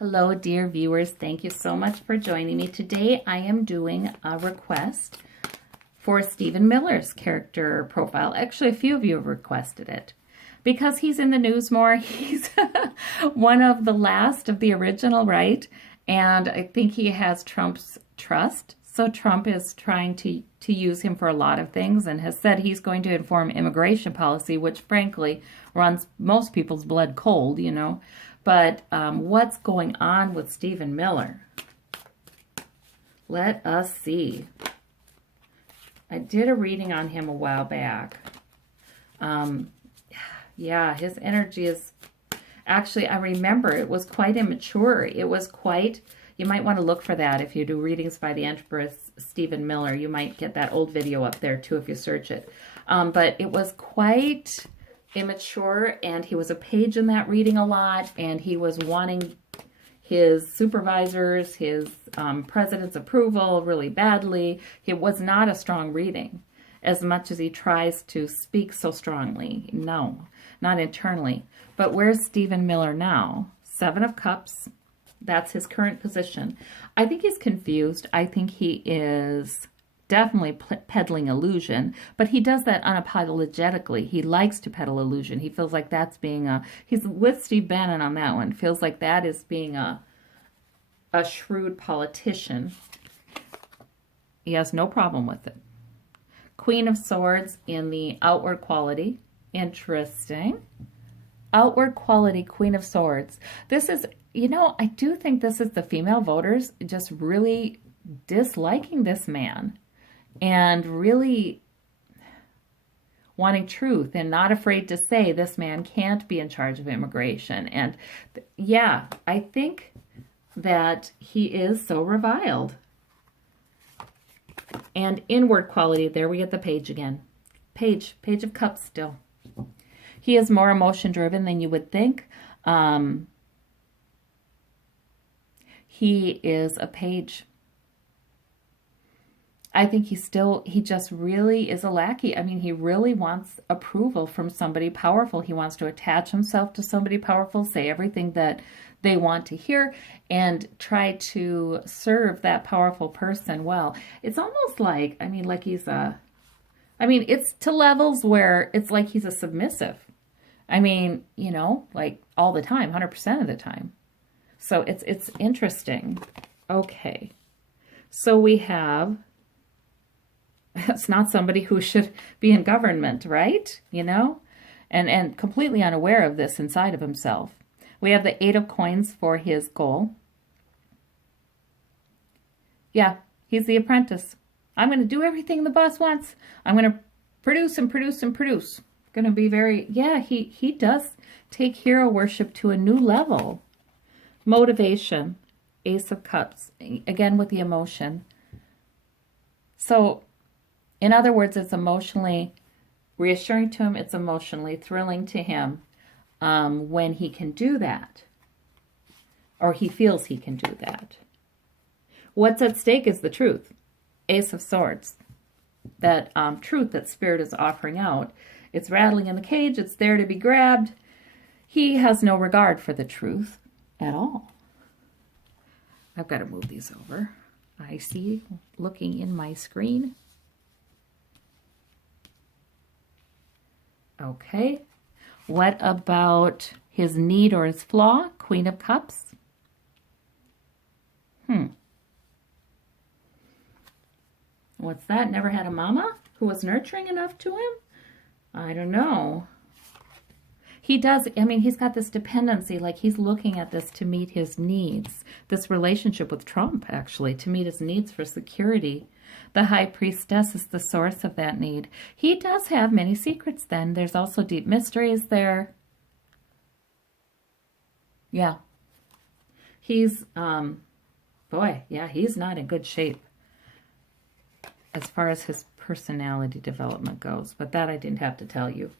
Hello, dear viewers. Thank you so much for joining me. Today I am doing a request for Stephen Miller's character profile. Actually, a few of you have requested it because he's in the news more. He's one of the last of the original, right? And I think he has Trump's trust. So Trump is trying to use him for a lot of things and has said he's going to inform immigration policy, which frankly runs most people's blood cold, you know. But what's going on with Stephen Miller? Let us see. I did a reading on him a while back. Yeah, his energy is... Actually, I remember it was quite immature. It was quite... You might want to look for that if you do readings by the Empress Stephen Miller. You might get that old video up there too if you search it. But it was quite immature, and he was a page in that reading a lot, and he was wanting his supervisors, his president's approval really badly. It was not a strong reading as much as he tries to speak so strongly. No, not internally. But where's Stephen Miller now? Seven of Cups. That's his current position. I think he's confused. I think he is definitely peddling illusion, but he does that unapologetically. He likes to peddle illusion. He feels like that's being a... He's with Steve Bannon on that one. Feels like that is being a shrewd politician. He has no problem with it. Queen of Swords in the outward quality. Interesting. Outward quality, Queen of Swords. This is... You know, I do think this is the female voters just really disliking this man and really wanting truth and not afraid to say this man can't be in charge of immigration. And yeah, I think that he is so reviled. And inward quality, there we get the page again. Page of Cups still. He is more emotion driven than you would think. He is a page. I think he just really is a lackey. I mean, he really wants approval from somebody powerful. He wants to attach himself to somebody powerful, say everything that they want to hear, and try to serve that powerful person well. It's almost like, I mean, like he's a, I mean, it's to levels where it's like he's a submissive. I mean, you know, like all the time, 100% of the time. So it's interesting. Okay. So we have, it's not somebody who should be in government, right? You know, and completely unaware of this inside of himself. We have the Eight of Coins for his goal. Yeah, he's the apprentice. I'm going to do everything the boss wants. I'm going to produce and produce and produce. Going to be very, yeah, he does take hero worship to a new level. Motivation, Ace of Cups, again with the emotion. So, in other words, it's emotionally reassuring to him. It's emotionally thrilling to him when he can do that, or he feels he can do that. What's at stake is the truth. Ace of Swords, that truth that Spirit is offering out. It's rattling in the cage. It's there to be grabbed. He has no regard for the truth at all. I've got to move these over. I see looking in my screen. Okay. What about his need or his flaw? Queen of Cups. What's that? Never had a mama who was nurturing enough to him? I don't know. He does, I mean, he's got this dependency, like he's looking at this to meet his needs. This relationship with Trump, actually, to meet his needs for security. The High Priestess is the source of that need. He does have many secrets then. There's also deep mysteries there. Yeah. He's, boy, yeah, he's not in good shape as far as his personality development goes. But that I didn't have to tell you.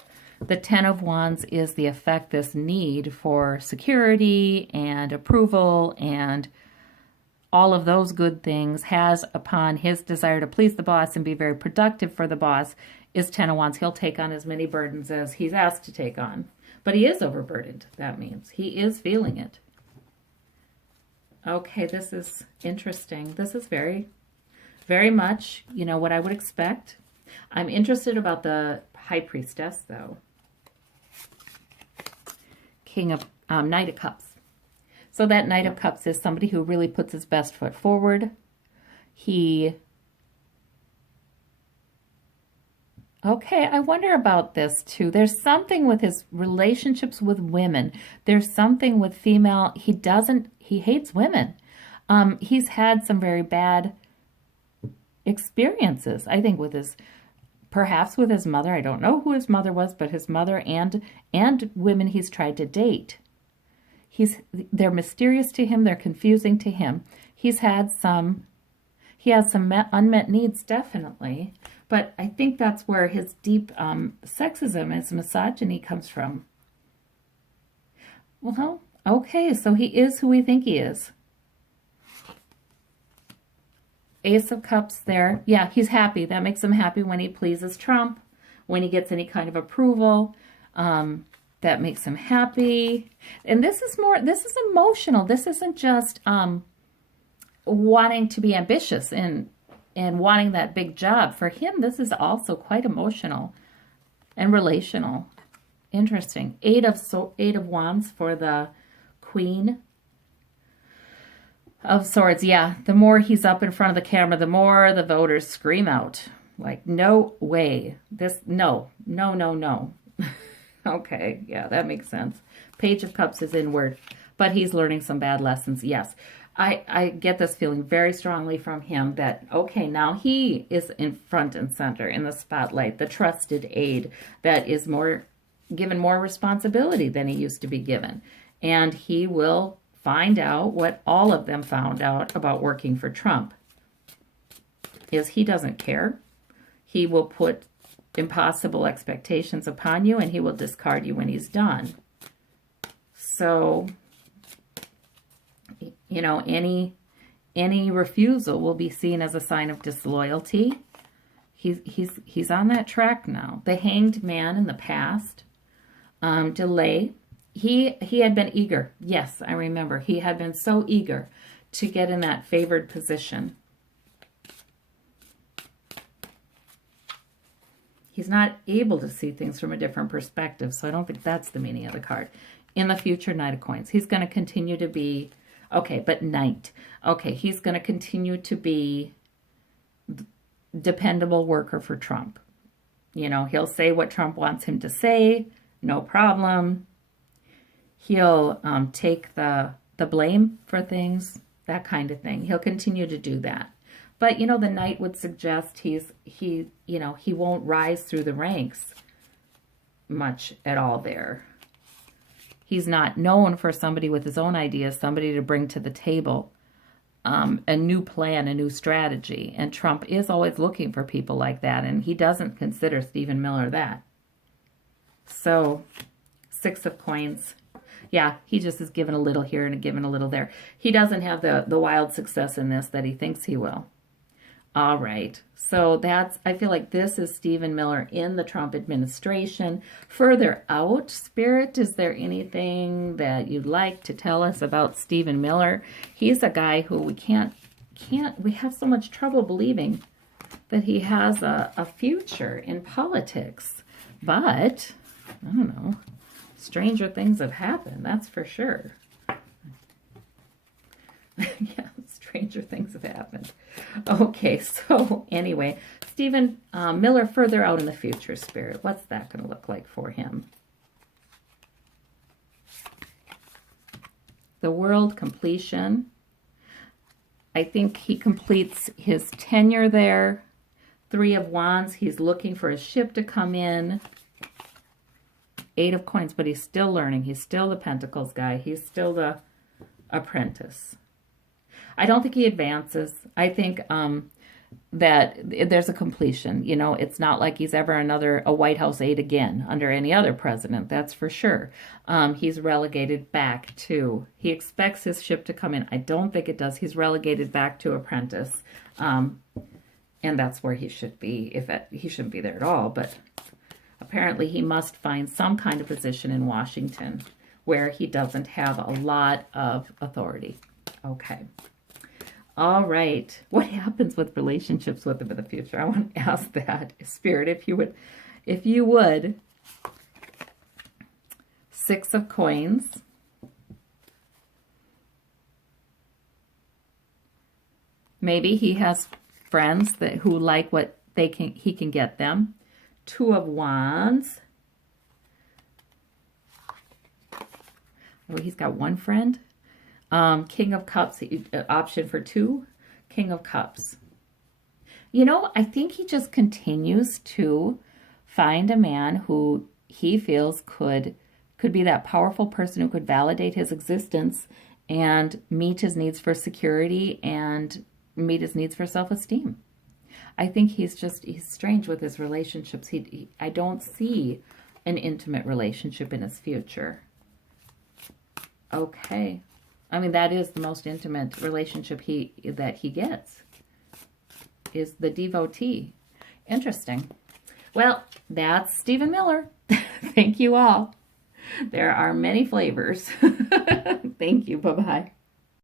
The Ten of Wands is the effect this need for security and approval and all of those good things has upon his desire to please the boss and be very productive for the boss is Ten of Wands. He'll take on as many burdens as he's asked to take on. But he is overburdened, that means. He is feeling it. Okay, this is interesting. This is very, very much, you know, what I would expect. I'm interested about the High Priestess, though. Knight of Cups. So that Knight of Cups is somebody who really puts his best foot forward. Okay, I wonder about this too. There's something with his relationships with women. There's something with female. He hates women. He's had some very bad experiences, I think, perhaps with his mother. I don't know who his mother was, but his mother and women he's tried to date. They're mysterious to him. They're confusing to him. He has some unmet needs, definitely. But I think that's where his deep sexism, his misogyny comes from. Well, okay, so he is who we think he is. Ace of Cups there. Yeah, he's happy. That makes him happy when he pleases Trump, when he gets any kind of approval. That makes him happy. And this is emotional. This isn't just wanting to be ambitious and wanting that big job. For him, this is also quite emotional and relational. Interesting. Eight of Wands for the Queen of Swords. Yeah, the more he's up in front of the camera, the more the voters scream out. Like, no way. No. Okay, yeah, that makes sense. Page of Cups is inward, but he's learning some bad lessons. Yes. I get this feeling very strongly from him that, okay, now he is in front and center in the spotlight, the trusted aide that is given more responsibility than he used to be given. And he will find out what all of them found out about working for Trump, is he doesn't care. He will put impossible expectations upon you, and he will discard you when he's done. So, you know, any refusal will be seen as a sign of disloyalty. He's on that track now. The Hanged Man in the past, delay. He had been eager. Yes, I remember. He had been so eager to get in that favored position. He's not able to see things from a different perspective, so I don't think that's the meaning of the card. In the future, Knight of Coins. He's going to continue to be, okay, but Knight. Okay, he's going to continue to be dependable worker for Trump. You know, he'll say what Trump wants him to say, no problem. He'll take the blame for things, that kind of thing. He'll continue to do that. But, you know, the Knight would suggest he won't rise through the ranks much at all there. He's not known for somebody with his own ideas, somebody to bring to the table a new plan, a new strategy. And Trump is always looking for people like that, and he doesn't consider Stephen Miller that. So, Six of Coins. Yeah, he just is given a little here and given a little there. He doesn't have the wild success in this that he thinks he will. All right, so I feel like this is Stephen Miller in the Trump administration. Further out, Spirit, is there anything that you'd like to tell us about Stephen Miller? He's a guy who we have so much trouble believing that he has a future in politics. But, I don't know, stranger things have happened, that's for sure. Yeah, stranger things have happened. Okay, so anyway, Stephen Miller further out in the future, Spirit. What's that going to look like for him? The World, completion. I think he completes his tenure there. Three of Wands, he's looking for a ship to come in. Eight of Coins, but he's still learning. He's still the Pentacles guy. He's still the apprentice. I don't think he advances. I think that there's a completion. You know, it's not like he's ever a White House aide again under any other president. That's for sure. He's relegated back to, he expects his ship to come in. I don't think it does. He's relegated back to apprentice. And that's where he should be. He shouldn't be there at all, but apparently he must find some kind of position in Washington where he doesn't have a lot of authority. Okay. All right. What happens with relationships with them in the future? I want to ask that. Spirit, if you would. 6 of coins. Maybe he has friends who like what he can get them. 2 of wands. Oh, he's got one friend. King of cups, option for 2. King of cups. You know, I think he just continues to find a man who he feels could be that powerful person who could validate his existence and meet his needs for security and meet his needs for self-esteem. I think he's strange with his relationships. I don't see an intimate relationship in his future. Okay. I mean, that is the most intimate relationship that he gets, is the devotee. Interesting. Well, that's Stephen Miller. Thank you all. There are many flavors. Thank you. Bye-bye.